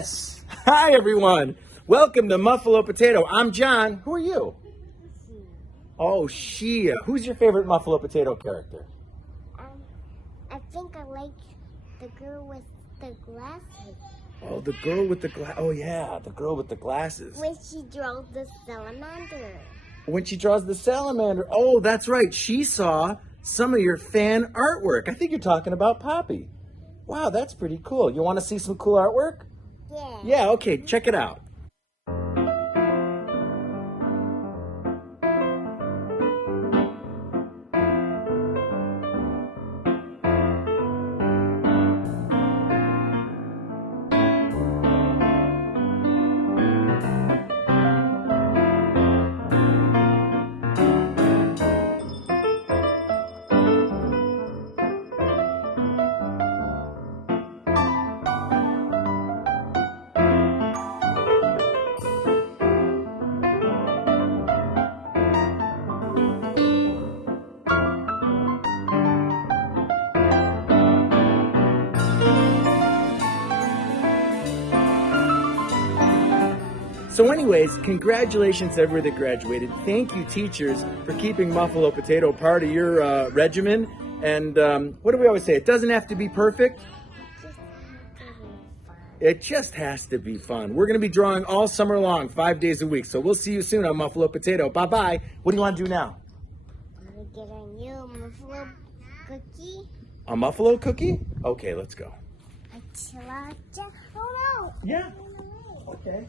Yes! Hi, everyone. Welcome to Muffalo Potato. I'm John. Who are you? Oh, Shia. Who's your favorite Muffalo Potato character? I think I like the girl with the glasses. Oh, the girl with the Oh, yeah, the girl with the glasses. When she draws the salamander. When she draws the salamander. Oh, that's right. She saw some of your fan artwork. I think you're talking about Poppy. Wow, that's pretty cool. You want to see some cool artwork? Yeah. Yeah, okay, check it out. So anyways, congratulations to everybody that graduated. Thank you, teachers, for keeping Muffalo Potato part of your regimen. And what do we always say? It doesn't have to be perfect. It just has to be fun. We're going to be drawing all summer long, 5 days a week. So we'll see you soon on Muffalo Potato. Bye-bye. What do you want to do now? I'm going to get a new Muffalo cookie. A Muffalo cookie? Okay, let's go. Oh no! Yeah. Okay.